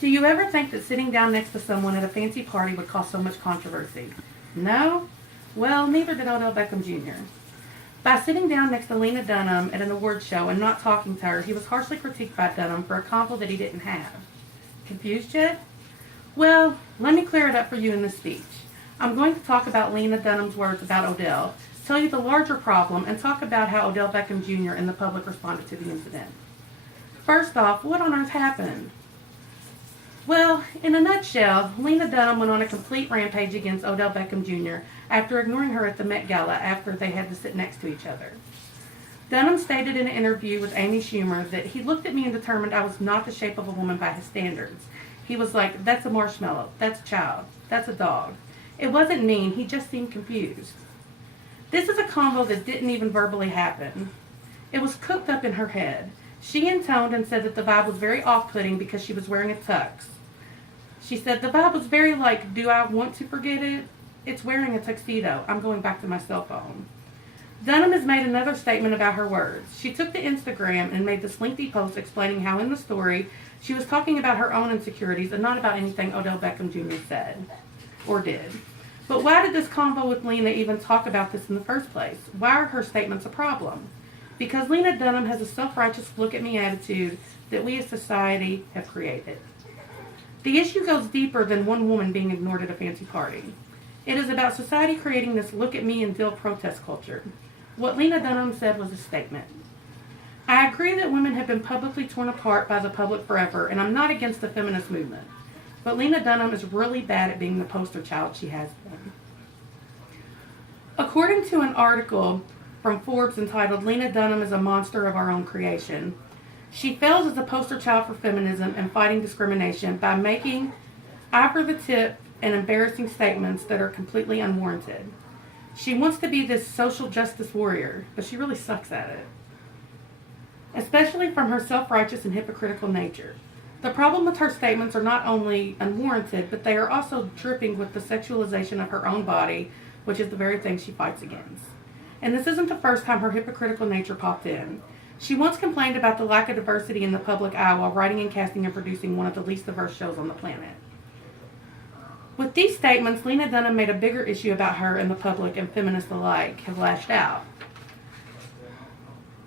Do you ever think that sitting down next to someone at a fancy party would cause so much controversy? No? Well, neither did Odell Beckham Jr. By sitting down next to Lena Dunham at an award show and not talking to her, he was harshly critiqued by Dunham for a convo that he didn't have. Confused yet? Well, let me clear it up for you in this speech. I'm going to talk about Lena Dunham's words about Odell, tell you the larger problem, and talk about how Odell Beckham Jr. and the public responded to the incident. First off, what on earth happened? Well, in a nutshell, Lena Dunham went on a complete rampage against Odell Beckham Jr. after ignoring her at the Met Gala after they had to sit next to each other. Dunham stated in an interview with Amy Schumer that he looked at me and determined I was not the shape of a woman by his standards. He was like, that's a marshmallow, that's a child, that's a dog. It wasn't mean, he just seemed confused. This is a combo that didn't even verbally happen. It was cooked up in her head. She intoned and said that the vibe was very off-putting because she was wearing a tux. She said, the vibe was very like, do I want to forget it? It's wearing a tuxedo. I'm going back to my cell phone. Dunham has made another statement about her words. She took to Instagram and made this lengthy post explaining how in the story she was talking about her own insecurities and not about anything Odell Beckham Jr. said or did. But why did this convo with Lena even talk about this in the first place? Why are her statements a problem? Because Lena Dunham has a self-righteous look-at-me attitude that we as society have created. The issue goes deeper than one woman being ignored at a fancy party. It is about society creating this look-at-me-and-deal protest culture. What Lena Dunham said was a statement. I agree that women have been publicly torn apart by the public forever, and I'm not against the feminist movement. But Lena Dunham is really bad at being the poster child she has been. According to an article from Forbes entitled, Lena Dunham is a monster of our own creation, she fails as a poster child for feminism and fighting discrimination by making over-the-tip and embarrassing statements that are completely unwarranted. She wants to be this social justice warrior, but she really sucks at it, especially from her self-righteous and hypocritical nature. The problem with her statements are not only unwarranted, but they are also dripping with the sexualization of her own body, which is the very thing she fights against. And this isn't the first time her hypocritical nature popped in. She once complained about the lack of diversity in the public eye while writing and casting and producing one of the least diverse shows on the planet. With these statements, Lena Dunham made a bigger issue about her and the public, and feminists alike have lashed out.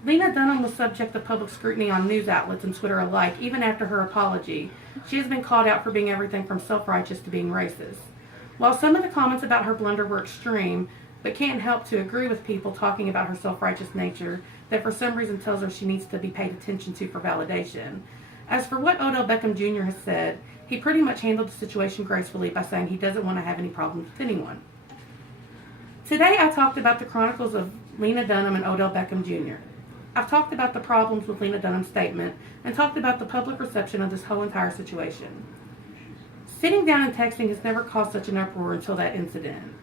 Lena Dunham was subject to public scrutiny on news outlets and Twitter alike, even after her apology. She has been called out for being everything from self-righteous to being racist. While some of the comments about her blunder were extreme, but can't help to agree with people talking about her self-righteous nature that for some reason tells her she needs to be paid attention to for validation. As for what Odell Beckham Jr. has said, he pretty much handled the situation gracefully by saying he doesn't want to have any problems with anyone. Today I talked about the chronicles of Lena Dunham and Odell Beckham Jr. I've talked about the problems with Lena Dunham's statement and talked about the public reception of this whole entire situation. Sitting down and texting has never caused such an uproar until that incident.